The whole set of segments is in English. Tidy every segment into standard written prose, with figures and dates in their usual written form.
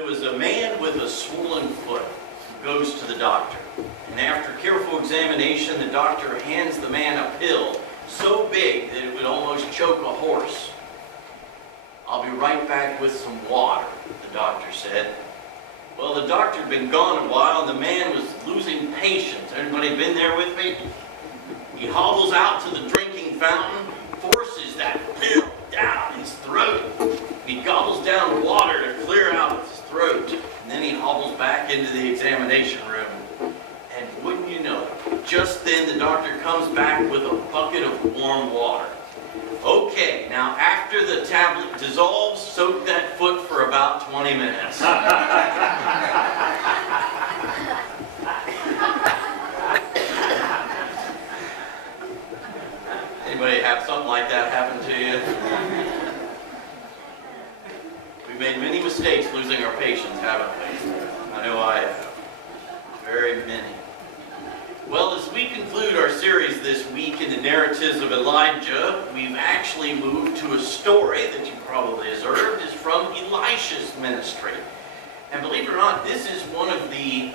There was a man with a swollen foot who goes to the doctor. And after careful examination, the doctor hands the man a pill so big that it would almost choke a horse. "I'll be right back with some water," the doctor said. Well, the doctor had been gone a while, and the man was losing patience. Everybody been there with me? He hobbles out to the drinking fountain, forces that pill down his throat. He gobbles down water to clear out his throat. And then he hobbles back into the examination room. And wouldn't you know it, just then the doctor comes back with a bucket of warm water. "Okay, now after the tablet dissolves, soak that foot for about 20 minutes. Anybody have something like that happen to you? We've made many mistakes losing our patience, haven't we? I know I have. Very many. Well, as we conclude our series this week in the narratives of Elijah, we've actually moved to a story that you probably observed is from Elisha's ministry. And believe it or not, this is one of the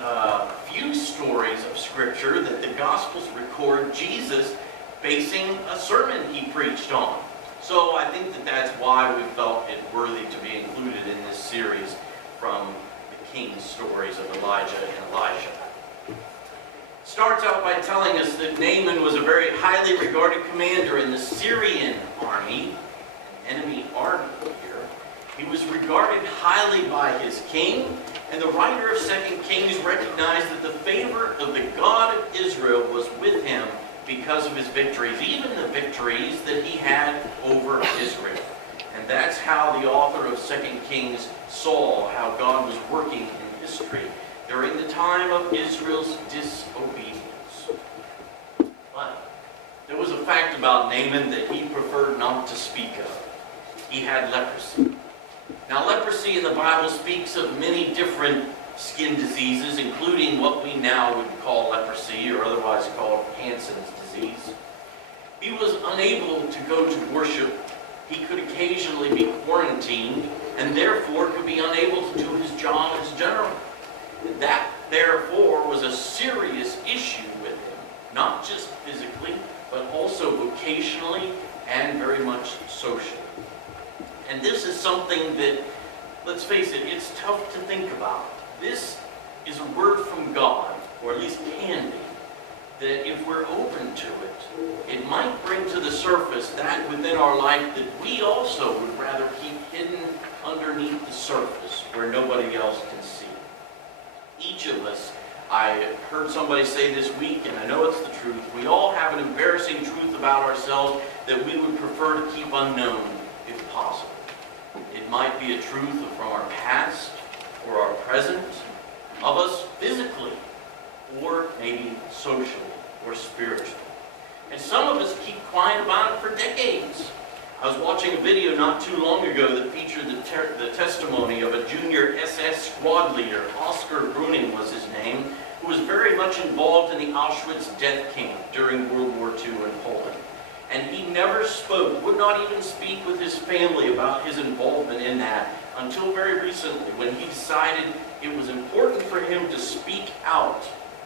few stories of Scripture that the Gospels record Jesus basing a sermon he preached on. So I think that that's why we felt it worthy to be included in this series from the king's stories of Elijah and Elisha. Starts out by telling us that Naaman was a very highly regarded commander in the Syrian army, an enemy army here. He was regarded highly by his king, and the writer of 2 Kings recognized that the favor of the God of Israel was with him because of his victories, even the victories that he had over Israel. And that's how the author of 2 Kings saw how God was working in history during the time of Israel's disobedience. But there was a fact about Naaman that he preferred not to speak of. He had leprosy. Now, leprosy in the Bible speaks of many different skin diseases, including what we now would call leprosy, or otherwise called Hansen's disease. He was unable to go to worship. He could occasionally be quarantined, and therefore could be unable to do his job as general. That, therefore, was a serious issue with him, not just physically, but also vocationally and very much socially. And this is something that, let's face it, it's tough to think about. This is a word from God, or at least can be, that if we're open to it, it might bring to the surface that within our life that we also would rather keep hidden underneath the surface where nobody else can see. Each of us, I heard somebody say this week, and I know it's the truth, we all have an embarrassing truth about ourselves that we would prefer to keep unknown if possible. It might be a truth from our past or our present, of us physically, or maybe socially or spiritually. And some of us keep quiet about it for decades. I was watching a video not too long ago that featured the testimony of a junior SS squad leader, Oscar Bruning was his name, who was very much involved in the Auschwitz death camp during World War II in Poland. And he never spoke, would not even speak with his family about his involvement in that until very recently, when he decided it was important for him to speak out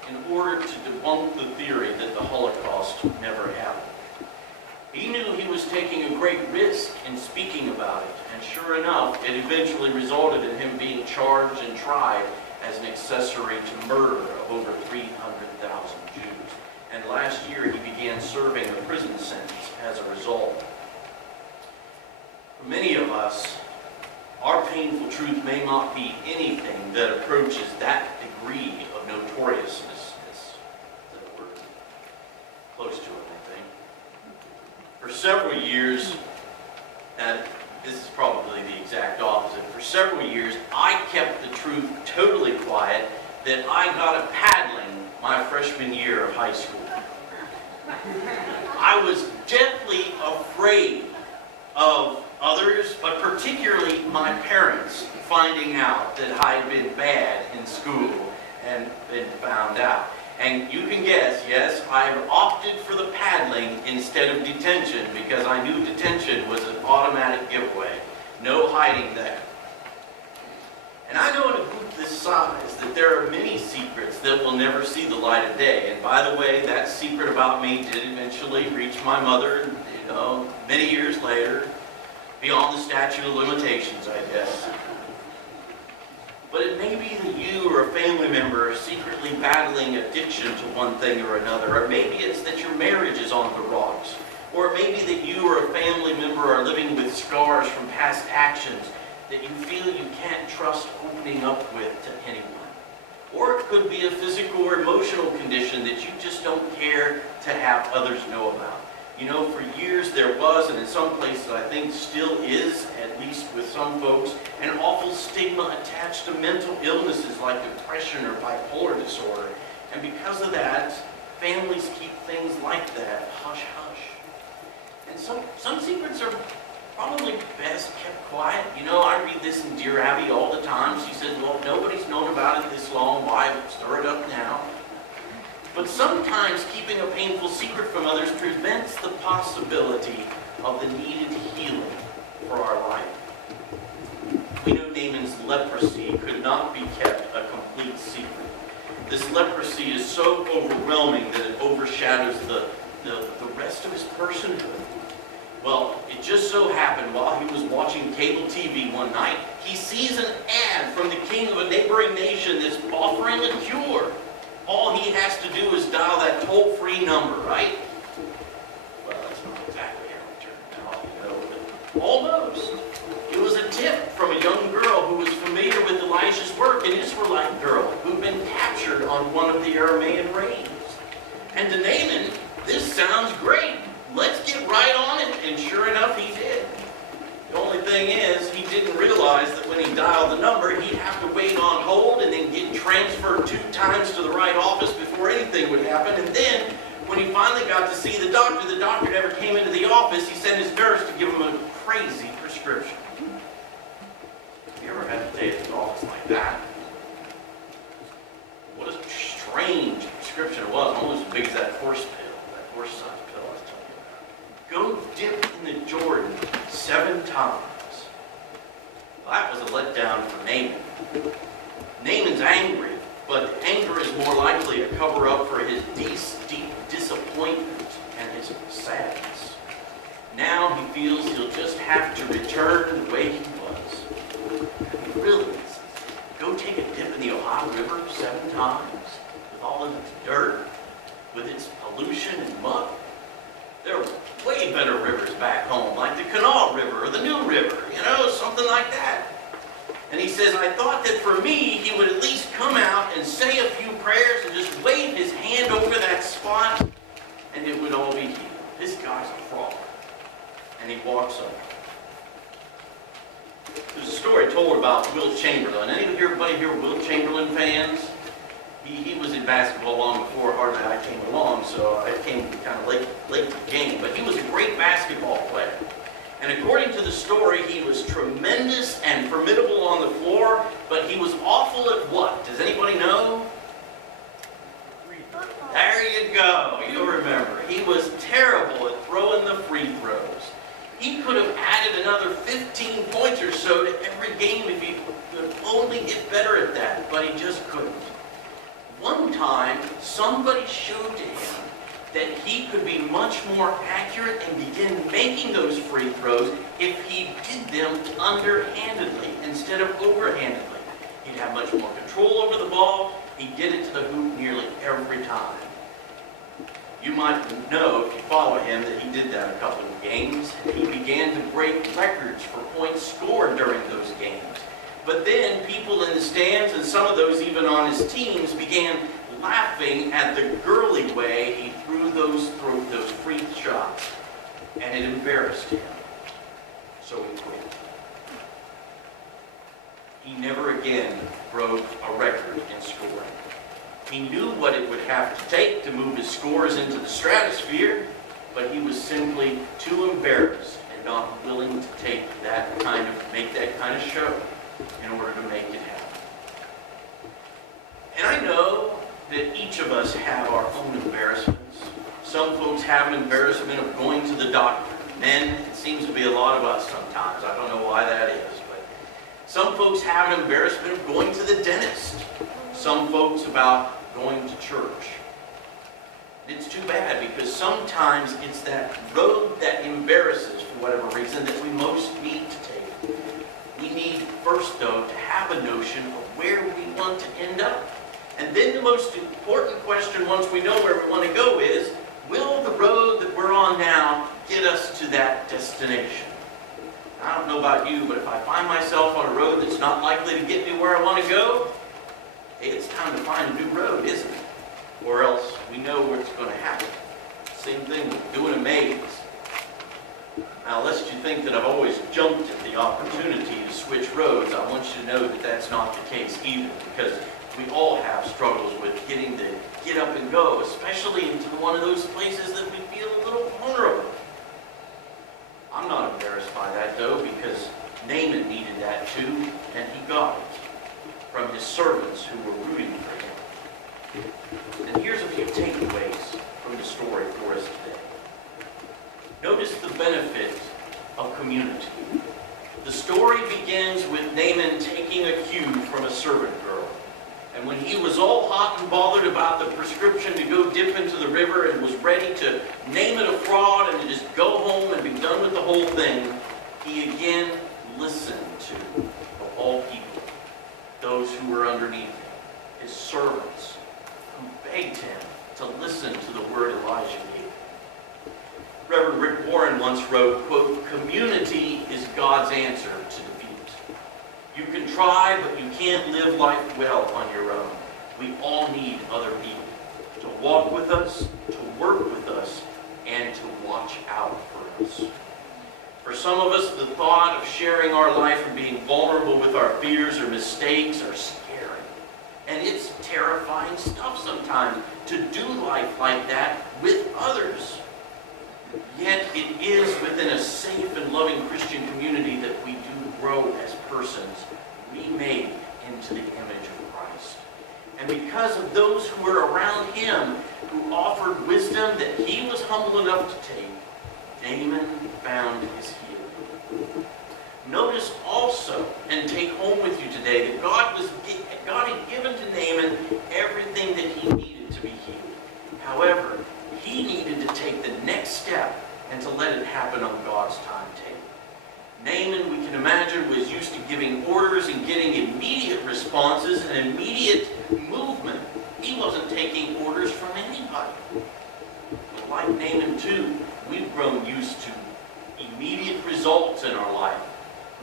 in order to debunk the theory that the Holocaust never happened. He knew he was taking a great risk in speaking about it, and sure enough, it eventually resulted in him being charged and tried as an accessory to murder of over 300,000 Jews. And last year, he began serving a prison sentence as a result. For many of us, our painful truth may not be anything that approaches that degree of notoriousness. Is that a word? Close to it, I think. For several years, and this is probably the exact opposite, for several years, I kept the truth totally quiet that I got a paddling my freshman year of high school. I was deathly afraid of others, but particularly my parents, finding out that I had been bad in school and been found out. And you can guess, yes, I've opted for the paddling instead of detention because I knew detention was an automatic giveaway. No hiding there. And I know in a group this size that there are many secrets that will never see the light of day. And by the way, that secret about me did eventually reach my mother, many years later, beyond the statute of limitations, I guess. But it may be that you or a family member are secretly battling addiction to one thing or another, or maybe it's that your marriage is on the rocks, or it may be that you or a family member are living with scars from past actions that you feel you can't trust opening up with to anyone. Or it could be a physical or emotional condition that you just don't care to have others know about. For years there was, and in some places I think still is, at least with some folks, an awful stigma attached to mental illnesses like depression or bipolar disorder. And because of that, families keep things like that hush-hush. And some secrets are probably best kept quiet. I read this in Dear Abby all the time. She says, well, nobody's known about it this long. Why stir it up now? But sometimes keeping a painful secret from others prevents the possibility of the needed healing for our life. We know Naaman's leprosy could not be kept a complete secret. This leprosy is so overwhelming that it overshadows the rest of his personhood. Well, it just so happened while he was watching cable TV one night, he sees an ad from the king of a neighboring nation that's offering a cure. All he has to do is dial that toll-free number, right? Well, that's not exactly how it turned out, but almost. It was a tip from a young girl who was familiar with Elijah's work, an Israelite girl who'd been captured on one of the Aramean raids. And to Naaman, this sounds great. Let's get right on it. And sure enough, he did. The only thing is, he didn't realize that when he dialed the number, he'd have to wait on hold and then get transferred 2 times to the right office before anything would happen. And then, when he finally got to see the doctor never came into the office. He sent his nurse to give him a crazy prescription. Have you ever had a day at the office like that? What a strange prescription it was. Almost as big as that horse pill, that horse-sized pill I was telling you about. Go dip in the Jordan 7 times. Well, that was a letdown for Naaman. Naaman's angry, but anger is more likely a cover-up for his deep disappointment and his sadness. Now he feels he'll just have to return the way he was. He really is. Go take a dip in the Ohio River 7 times, with all of its dirt, with its pollution and mud. There are way better rivers back home, like the Kanawha River or the New River, something like that. And he says, I thought that for me, he would at least come out and say a few prayers and just wave his hand over that spot, and it would all be healed. This guy's a fraud. And he walks up. There's a story told about Wilt Chamberlain. Anybody here Wilt Chamberlain fans? He was in basketball long before hardly I came along, so I came kind of late to the game. But he was a great basketball player. And according to the story, he was tremendous and formidable on the floor, but he was awful at what? Does anybody know? There you go. You'll remember. He was terrible at throwing the free throws. He could have added another 15 points or so to every game if he could only get better at that, but he just couldn't. One time, somebody showed to him that he could be much more accurate and begin making those free throws if he did them underhandedly instead of overhandedly. He'd have much more control over the ball. He'd get it to the hoop nearly every time. You might know, if you follow him, that he did that a couple of games. He began to break records for points scored during those games. But then people in the stands, and some of those even on his teams, began laughing at the girly way he threw those free shots. And it embarrassed him. So he quit. He never again broke a record in scoring. He knew what it would have to take to move his scores into the stratosphere, but he was simply too embarrassed and not willing to make that kind of show in order to make it happen. And I know that each of us have our own embarrassments. Some folks have an embarrassment of going to the doctor. Men, it seems to be a lot of us sometimes. I don't know why that is, but Some folks have an embarrassment of going to the dentist. Some folks about going to church. It's too bad, because sometimes it's that road that embarrasses, for whatever reason, that we most need to take. We need first, though, to have a notion of where we want to end up. And then the most important question, once we know where we want to go, is, will the road that we're on now get us to that destination? I don't know about you, but if I find myself on a road that's not likely to get me where I want to go, hey, it's time to find a new road, isn't it? Or else we know what's going to happen. Same thing with doing a maze. Now, lest you think that I've always jumped at the opportunity to switch roads, I want you to know that that's not the case either, because we all have struggles with getting the get up and go, especially into one of those places that we feel a little vulnerable. I'm not embarrassed by that, though, because Naaman needed that too, and he got it from his servants who were rooting for him. And here's a few takeaways from the story for us today. Notice the benefit of community. The story begins with Naaman taking a cue from a servant girl. And when he was all hot and bothered about the prescription to go dip into the river and was ready to name it a fraud and to just go home and be done with the whole thing, he again listened to, of all people, those who were underneath him, his servants, who begged him to listen to the word Elijah gave. Reverend Rick Warren once wrote, quote, "Community is God's answer to defeat. You can try, but you can't live life well on your own. We all need other people to walk with us, to work with us, and to watch out for us." For some of us, the thought of sharing our life and being vulnerable with our fears or mistakes are scary. And it's terrifying stuff sometimes to do life like that with others. Yet it is within a safe and loving Christian community that we do grow as persons, remade into the image of Christ. And because of those who were around him, who offered wisdom that he was humble enough to take, Naaman found his healing. Notice also, and take home with you today, that God had given to Naaman everything that he needed to be healed. However, he needed to take the next step and to let it happen on God's timetable. Naaman, we can imagine, was used to giving orders and getting immediate responses and immediate movement. He wasn't taking orders from anybody. But like Naaman too, we've grown used to immediate results in our life.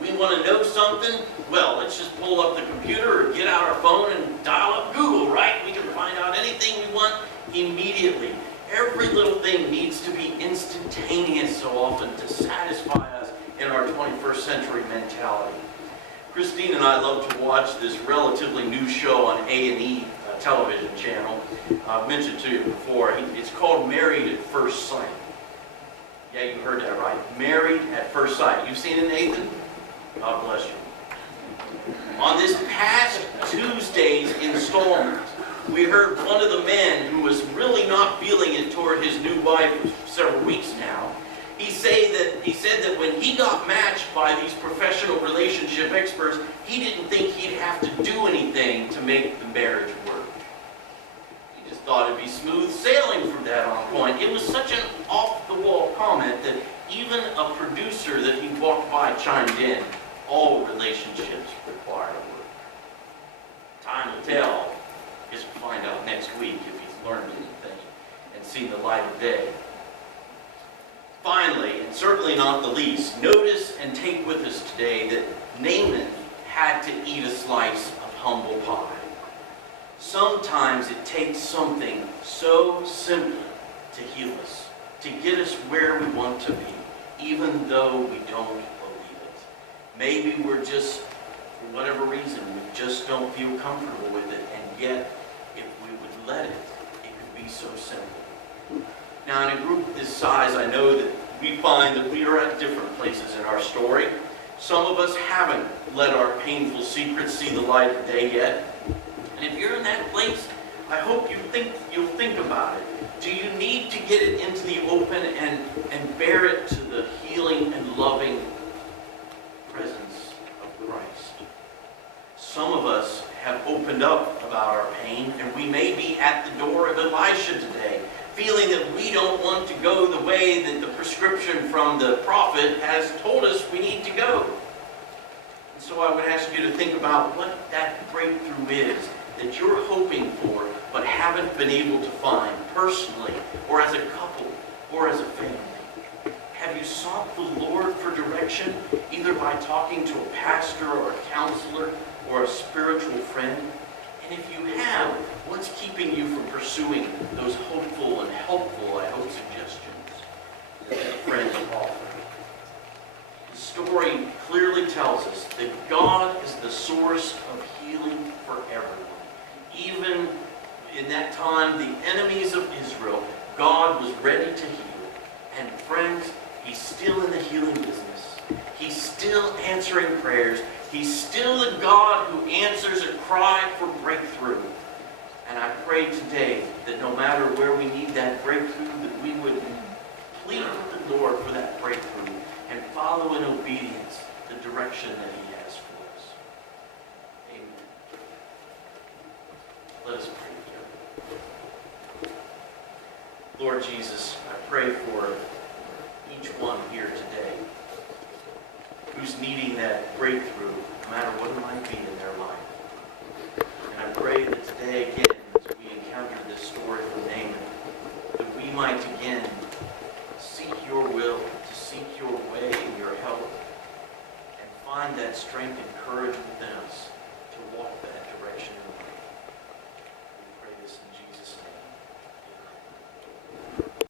We want to know something? Well, let's just pull up the computer or get out our phone and dial up Google, right? We can find out anything we want immediately. Every little thing needs to be instantaneous so often to satisfy us in our 21st century mentality. Christine and I love to watch this relatively new show on A&E television channel. I've mentioned to you before. It's called Married at First Sight. Yeah, you heard that right. Married at First Sight. You've seen it, Nathan? God bless you. On this past Tuesday's installment, we heard one of the men who was really not feeling it toward his new wife for several weeks now. He said that when he got matched by these professional relationship experts, he didn't think he'd have to do anything to make the marriage work. He just thought it'd be smooth sailing from that on point. It was such an off-the-wall comment that even a producer that he walked by chimed in. All relationships require work. Time will tell. I guess we'll find out next week if he's learned anything and seen the light of day. Finally, and certainly not the least, notice and take with us today that Naaman had to eat a slice of humble pie. Sometimes it takes something so simple to heal us, to get us where we want to be, even though we don't believe it. Maybe we're just, for whatever reason, we just don't feel comfortable with it, and yet, if we would let it, it could be so simple. Now, in a group this size, I know that we find that we are at different places in our story. Some of us haven't let our painful secrets see the light of day yet. And if you're in that place, I hope you'll think about it. Do you need to get it into the open and bear it to the healing and loving presence of Christ? description from the prophet has told us we need to go. And so I would ask you to think about what that breakthrough is that you're hoping for but haven't been able to find personally or as a couple or as a family. Have you sought the Lord for direction, either by talking to a pastor or a counselor or a spiritual friend? And if you have, what's keeping you from pursuing those hopeful and helpful, I hope, suggestions that friends offer? The story clearly tells us that God is the source of healing for everyone. Even in that time, the enemies of Israel, God was ready to heal. And friends, He's still in the healing business. He's still answering prayers. He's still the God who answers a cry for breakthrough. And I pray today that no matter where we need that breakthrough, that we would plead with the Lord for that breakthrough and follow in obedience the direction that He has for us. Amen. Let us pray together. Lord Jesus, I pray for each one here today who's needing that breakthrough, no matter what it might be in their life. And I pray that today, again, as we encounter this story from Naaman, that we might again seek your will, to seek your way and your help, and find that strength and courage within us to walk that direction in life.